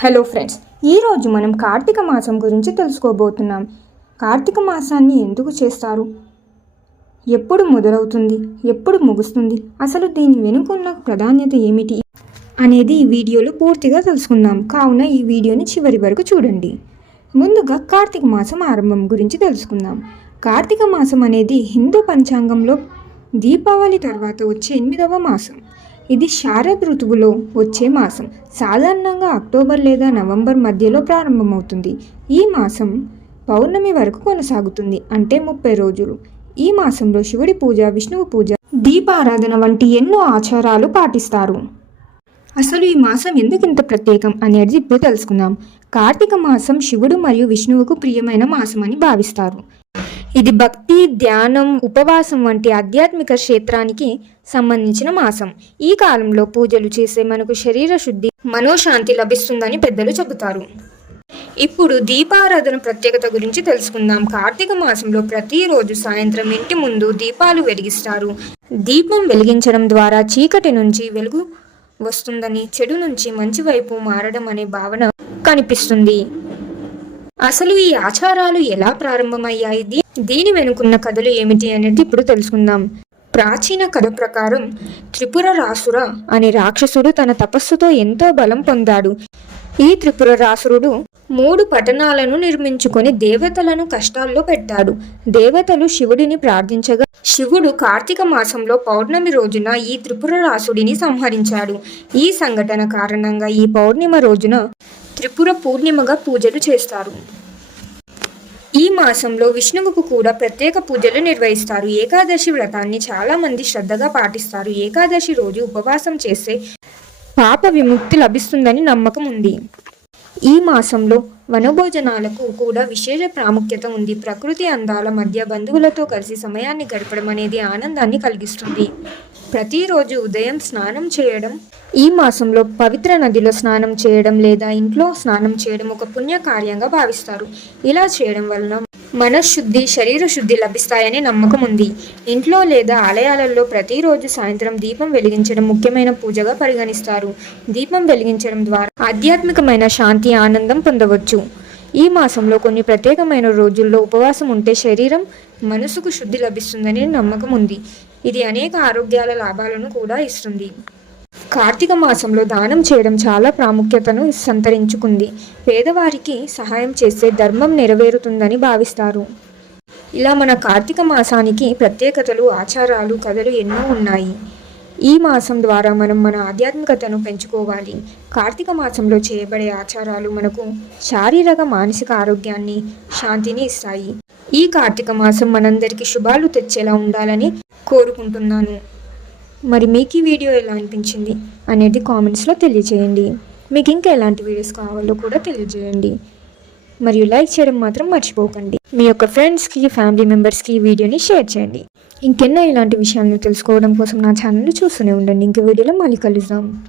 Hello friends ఈరోజు మనం కార్తీక మాసం గురించి తెలుసుకోబోతున్నాం. కార్తీక మాసాన్ని ఎందుకు చేస్తారు? ఎప్పుడు మొదలవుతుంది? ఎప్పుడు ముగుస్తుంది? అసలు దీని వెనుకున్న ప్రాధాన్యత ఏమిటి? అనేది ఈ వీడియోలో పూర్తిగా తెలుసుకుందాం. కావున ఈ వీడియోని చివరి వరకు చూడండి. ముందుగా కార్తీక మాసం ఆరంభం గురించి తెలుసుకుందాం. కార్తీక మాసం అనేది హిందూ పంచాంగంలో దీపావళి తర్వాత వచ్చే ఎనిమిదవ మాసం. ఇది శారద్ ఋతువులో వచ్చే మాసం. సాధారణంగా అక్టోబర్ లేదా నవంబర్ మధ్యలో ప్రారంభమవుతుంది. ఈ మాసం పౌర్ణమి వరకు కొనసాగుతుంది. అంటే ముప్పై రోజులు. ఈ మాసంలో శివుడి పూజ విష్ణువు పూజ దీపారాధన వంటి ఎన్నో ఆచారాలు పాటిస్తారు. అసలు ఈ మాసం ఎందుకు ఇంత ప్రత్యేకం అనేది ఇప్పుడు తెలుసుకుందాం. కార్తీక మాసం శివుడు మరియు విష్ణువుకు ప్రియమైన మాసం అని భావిస్తారు. ఇది భక్తి ధ్యానం ఉపవాసం వంటి ఆధ్యాత్మిక క్షేత్రానికి సంబంధించిన మాసం. ఈ కాలంలో పూజలు చేసే మనకు శరీర శుద్ధి మనోశాంతి లభిస్తుందని పెద్దలు చెబుతారు. ఇప్పుడు దీపారాధన ప్రత్యేకత గురించి తెలుసుకుందాం. కార్తీక మాసంలో ప్రతిరోజు సాయంత్రం ఇంటి ముందు దీపాలు వెలిగిస్తారు. దీపం వెలిగించడం ద్వారా చీకటి నుంచి వెలుగు వస్తుందని చెడు నుంచి మంచి వైపు మారడం అనే భావన కనిపిస్తుంది. అసలు ఈ ఆచారాలు ఎలా ప్రారంభమయ్యాయి? దీని వెనుకున్న కథలు ఏమిటి అనేది ఇప్పుడు తెలుసుకుందాం. ప్రాచీన కథ ప్రకారం త్రిపుర రాసుర అనే రాక్షసుడు తన తపస్సుతో ఎంతో బలం పొందాడు. ఈ త్రిపుర రాసురుడు మూడు పట్టణాలను నిర్మించుకొని దేవతలను కష్టాల్లో పెట్టాడు. దేవతలు శివుడిని ప్రార్థించగా శివుడు కార్తీక మాసంలో పౌర్ణమి రోజున ఈ త్రిపుర రాసుడిని సంహరించాడు. ఈ సంఘటన కారణంగా ఈ పౌర్ణిమ రోజున త్రిపుర పూర్ణిమగా పూజలు చేస్తారు. ఈ మాసంలో విష్ణువుకు కూడా ప్రత్యేక పూజలు నిర్వహిస్తారు. ఏకాదశి వ్రతాన్ని చాలామంది శ్రద్ధగా పాటిస్తారు. ఏకాదశి రోజు ఉపవాసం చేస్తే పాప విముక్తి లభిస్తుందని నమ్మకం ఉంది. ఈ మాసంలో వనభోజనాలకు కూడా విశేష ప్రాముఖ్యత ఉంది. ప్రకృతి అందాల మధ్య బంధువులతో కలిసి సమయాన్ని గడపడం అనేది ఆనందాన్ని కలిగిస్తుంది. ప్రతిరోజు ఉదయం స్నానం చేయడం ఈ మాసంలో పవిత్ర నదిలో స్నానం చేయడం లేదా ఇంట్లో స్నానం చేయడం ఒక పుణ్య కార్యంగా భావిస్తారు. ఇలా చేయడం వలన మనశ్శుద్ధి శరీర శుద్ధి లభిస్తాయని నమ్మకం ఉంది. ఇంట్లో లేదా ఆలయాలలో ప్రతిరోజు సాయంత్రం దీపం వెలిగించడం ముఖ్యమైన పూజగా పరిగణిస్తారు. దీపం వెలిగించడం ద్వారా ఆధ్యాత్మికమైన శాంతి ఆనందం పొందవచ్చు. ఈ మాసంలో కొన్ని ప్రత్యేకమైన రోజుల్లో ఉపవాసం ఉంటే శరీరం మనసుకు శుద్ధి లభిస్తుందని నమ్మకం ఉంది. ఇది అనేక ఆరోగ్యాల లాభాలను కూడా ఇస్తుంది. కార్తీక మాసంలో దానం చేయడం చాలా ప్రాముఖ్యతను సంతరించుకుంది. పేదవారికి సహాయం చేస్తే ధర్మం నెరవేరుతుందని భావిస్తారు. ఇలా మన కార్తీక మాసానికి ప్రత్యేకతలు ఆచారాలు కథలు ఎన్నో ఉన్నాయి. ఈ మాసం ద్వారా మనం మన ఆధ్యాత్మికతను పెంచుకోవాలి. కార్తీక మాసంలో చేయబడే ఆచారాలు మనకు శారీరక మానసిక ఆరోగ్యాన్ని శాంతిని ఇస్తాయి. ఈ కార్తీక మాసం మనందరికీ శుభాలు తెచ్చేలా ఉండాలని కోరుకుంటున్నాను. మరి మీకు ఈ వీడియో ఎలా అనిపించింది అనేది కామెంట్స్లో తెలియజేయండి. మీకు ఇంకా ఎలాంటి వీడియోస్ కావాలో కూడా తెలియజేయండి. మరియు లైక్ చేయడం మాత్రం మర్చిపోకండి. మీ యొక్క ఫ్రెండ్స్కి ఫ్యామిలీ మెంబర్స్కి ఈ వీడియోని షేర్ చేయండి. ఇంకెన్నో ఇలాంటి విషయాలను తెలుసుకోవడం కోసం నా ఛానల్ని చూస్తూనే ఉండండి. ఇంక వీడియోలో మళ్ళీ కలుద్దాం.